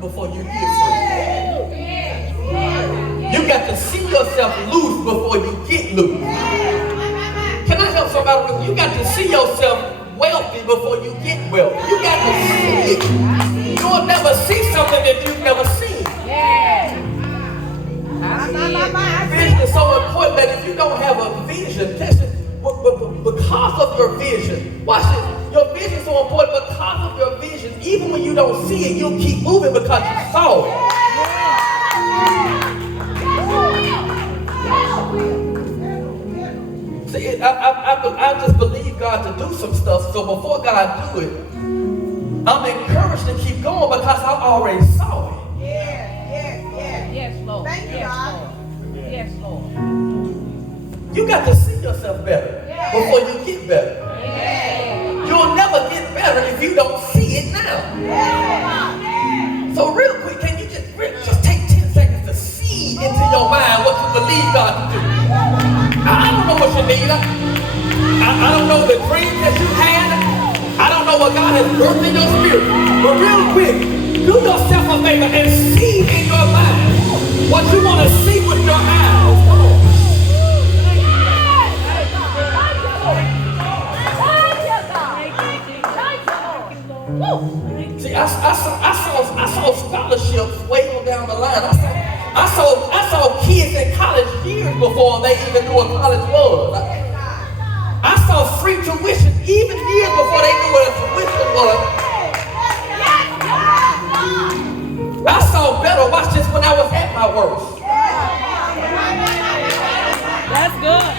before you get free. You got to see yourself loose before you get loose. Can I help somebody with you? You got to see yourself wealthy before you get wealthy. You got to see it. You'll never see something that you've never seen. Vision is so important that if you don't have a vision, because of your vision, watch this. Your vision is so important because of your vision. Even when you don't see it, you'll keep moving because you saw it. See, I just believe God to do some stuff. So before God do it, I'm encouraged to keep going because I already saw it. Yes, Lord. Thank you, God. Yes, Lord. You got to see yourself better before you get better. You'll never get better if you don't see it now. So real quick, can you just take 10 seconds to see into your mind what you believe God to do? I don't know what you need. I don't know the dreams that you had. I don't know what God has birthed in your spirit. But real quick, do yourself a favor and see in your mind what you want to see with your eyes. Come on. See, I saw scholarships way on down the line. I saw kids in college years before they even knew what college was. I saw free tuition even years before they knew what a tuition was. I saw better, watch this, when I was at my worst. That's good.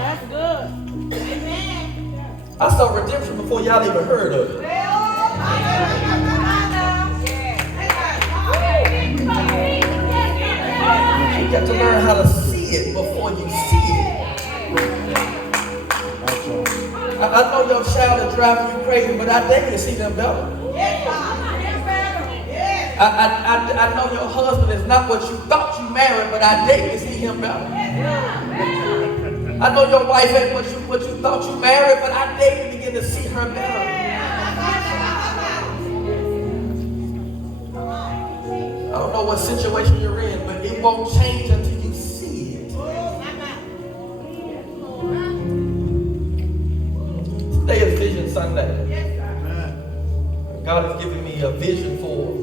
That's good. I saw redemption before y'all even heard of it. You got to learn how to see it before you see it. I know your child is driving you crazy, but I dare you to see them better. I know your husband is not what you thought you married, but I dare you to see him better. I know your wife ain't what you thought you married, but I dare you to begin to see her better. I don't know what situation you're in, but it won't change until you see it. Today is Vision Sunday. God has given me a vision for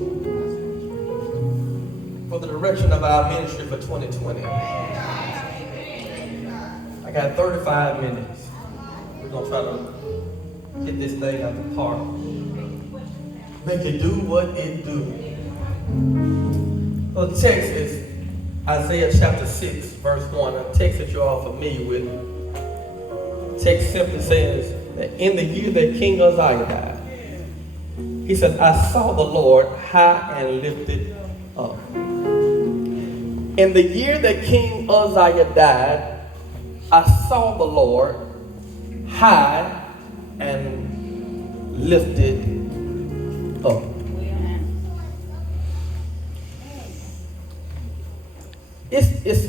the direction of our ministry for 2020. I got 35 minutes. We're going to try to get this thing out the park. Make it do what it do. The text is Isaiah chapter 6, verse 1. A text that you're all familiar with. The text simply says that in the year that King Uzziah died, he said, I saw the Lord high and lifted up. In the year that King Uzziah died, I saw the Lord high and lifted up. It is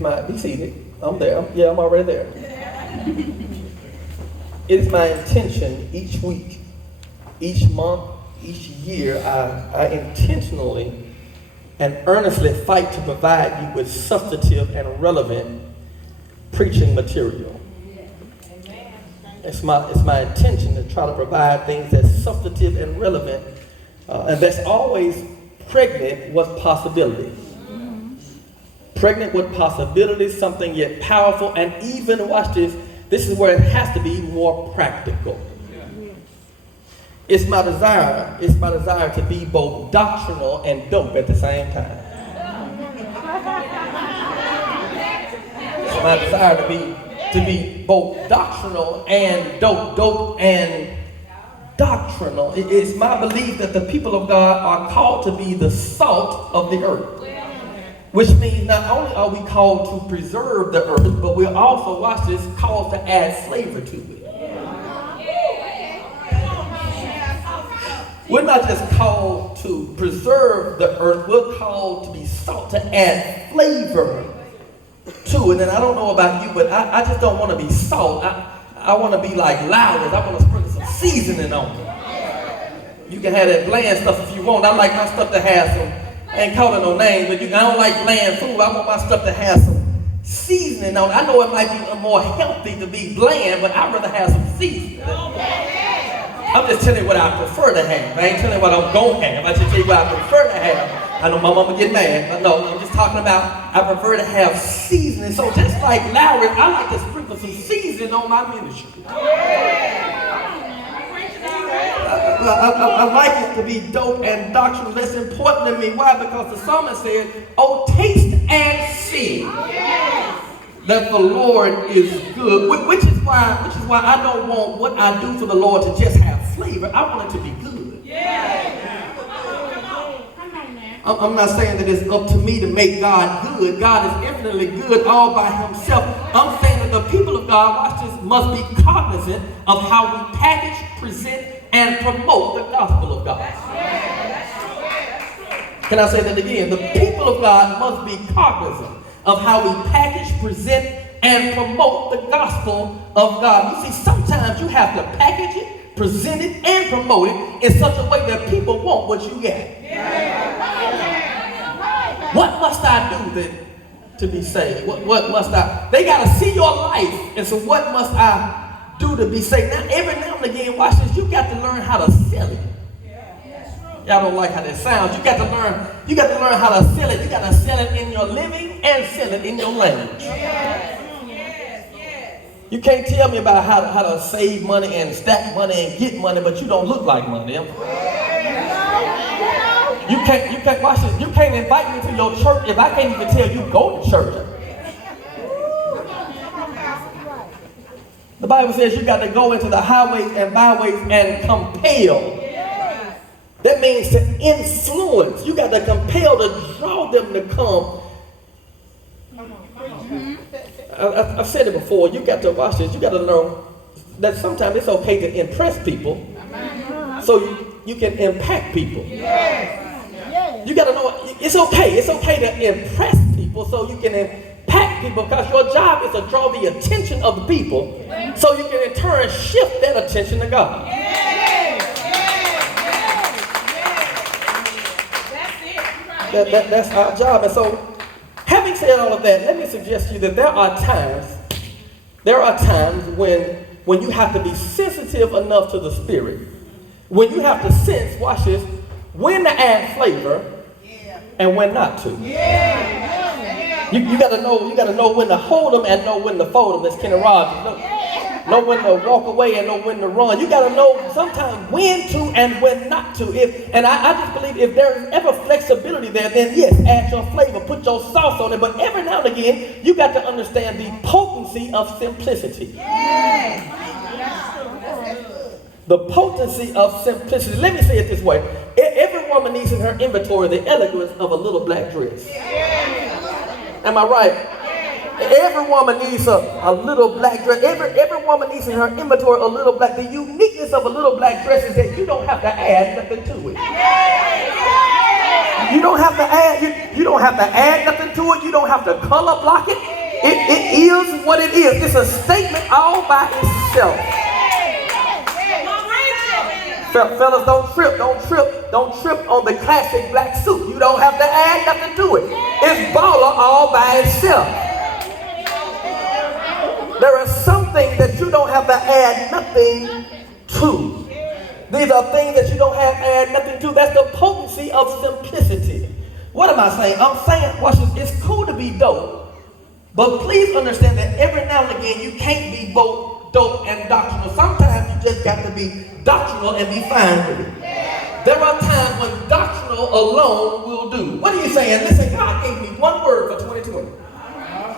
my, be seated. I'm there. I'm already there. It is my intention each week, each month, each year, I intentionally and earnestly fight to provide you with substantive and relevant preaching material. It's my intention to try to provide things that's substantive and relevant, and that's always pregnant with possibilities. Pregnant with possibilities, something yet powerful, and even, watch this, this is where it has to be more practical. It's my desire to be both doctrinal and dope at the same time. It's my desire to be both doctrinal and dope and doctrinal. It's my belief that the people of God are called to be the salt of the earth. Which means not only are we called to preserve the earth, but we're also, watch this, called to add flavor to it. We're not just called to preserve the earth, we're called to be salt, to add flavor to it. And I don't know about you, but I just don't want to be salt. I want to be like Lowry's. I want to sprinkle some seasoning on it. You can have that bland stuff if you want. I like my stuff to have some, I ain't calling no names, but I don't like bland food. I want my stuff to have some seasoning on it. I know it might be more healthy to be bland, but I'd rather have some seasoning. I'm just telling you what I prefer to have. I ain't telling you what I'm going to have. I just tell you what I prefer to have. I know my mama get mad, but no, I'm just talking about I prefer to have seasoning. So just like Larry, I like to sprinkle some seasoning on my ministry. I like it to be dope and doctrinal. That's important to me. Why? Because the psalmist said, "Oh, taste and see that the Lord is good." Which is why I don't want what I do for the Lord to just have flavor. I want it to be good. I'm not saying that it's up to me to make God good. God is infinitely good all by himself. I'm saying that the people of God, watch this, must be cognizant of how we package, present, and promote the gospel of God. Can I say that again? The people of God must be cognizant of how we package, present, and promote the gospel of God. You see, sometimes you have to package it, present it, and promote it in such a way that people want what you get. What must I do then to be saved? What must I? They got to see your life. And so what must I do to be saved? Now, every now and again, watch this, you got to learn how to sell it. Y'all don't like how that sounds. You got to learn how to sell it. You got to sell it in your living and sell it in your language. You can't tell me about how to save money and stack money and get money, but you don't look like money. You can't watch this. You can't invite me to your church if I can't even tell you go to church. The Bible says you got to go into the highways and byways and compel. That means to influence. You got to compel to draw them to come. I've said it before. You got to watch this. You got to learn that sometimes it's okay to impress people so you can impact people. You got to know it's okay. It's okay to impress people so you can impact people, because your job is to draw the attention of the people so you can in turn shift that attention to God. That's our job. And so, having said all of that, let me suggest to you that there are times when you have to be sensitive enough to the Spirit, when you have to sense, watch this, when to add flavor and when not to. You got to know when to hold them and know when to fold them. That's Kenny Rogers. Know when to walk away and know when to run. You got to know sometimes when to and when not to. And I just believe if there is ever flexibility there, then yes, add your flavor, put your sauce on it. But every now and again, you got to understand the potency of simplicity. The potency of simplicity. Let me say it this way. Every woman needs in her inventory the elegance of a little black dress. Am I right? Every woman needs a little black dress. Every woman needs in her inventory a little black. The uniqueness of a little black dress is that you don't have to add nothing to it. You don't have to add. You don't have to add nothing to it. You don't have to color block it. It is what it is. It's a statement all by itself. Fellas, don't trip on the classic black suit. You don't have to add nothing to it. It's baller all by itself. There are some things that you don't have to add nothing to. These are things that you don't have to add nothing to. That's the potency of simplicity. What am I saying? I'm saying, watch this, it's cool to be dope, but please understand that every now and again you can't be both dope and doctrinal. Sometimes you just got to be doctrinal and be fine with it. There are times when doctrinal alone will do. What are you saying? Listen, God gave me one word for 2020.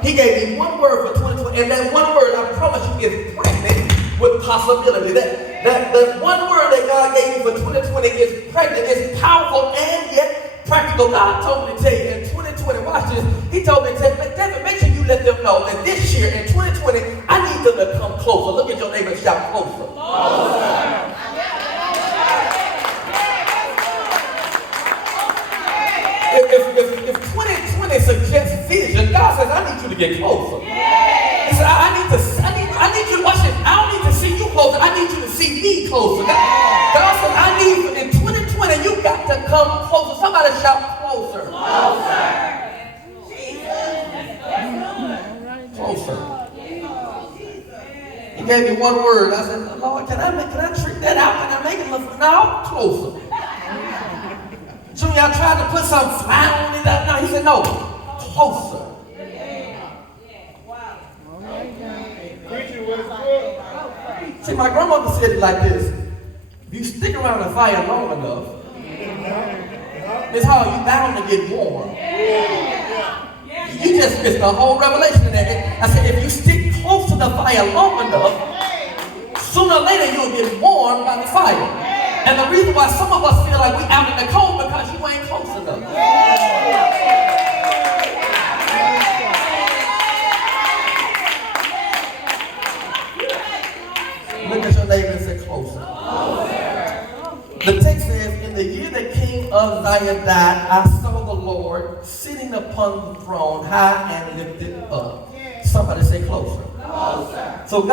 He gave me one word for 2020, and that one word, I promise you, is pregnant with possibility. That one word that God gave me for 2020 is pregnant, it's powerful and yet practical. God told me to tell you in 2020, watch this, he told me to tell you, Devin, make sure you let them know that this year in 2020, I need them to come closer. Look at your neighbor and shout, closer. If 2020 suggests vision, God says, I need you to get closer. He said, I need you to watch it. I don't need to see you closer. I need you to see me closer. God said, I need in 2020 got to come closer. Somebody shout closer. Closer. He gave me one word. I said, Lord, can I trick that out? Can I make it look no closer? Some of y'all tried to put some fly on it. No, he said, no, closer. See, my grandmother said it like this. If you stick around the fire long enough, Miss Hall, you bound to get warm. You just missed the whole revelation in that. I said, if you stick close to the fire long enough, sooner or later you'll get warmed by the fire. And the reason why some of us feel like we're out in the cold because you ain't close enough. Look at your neighbor and say closer. The text says, in the year that King Uzziah died, I saw the Lord sitting upon the throne, high and lifted up. Somebody say closer. So God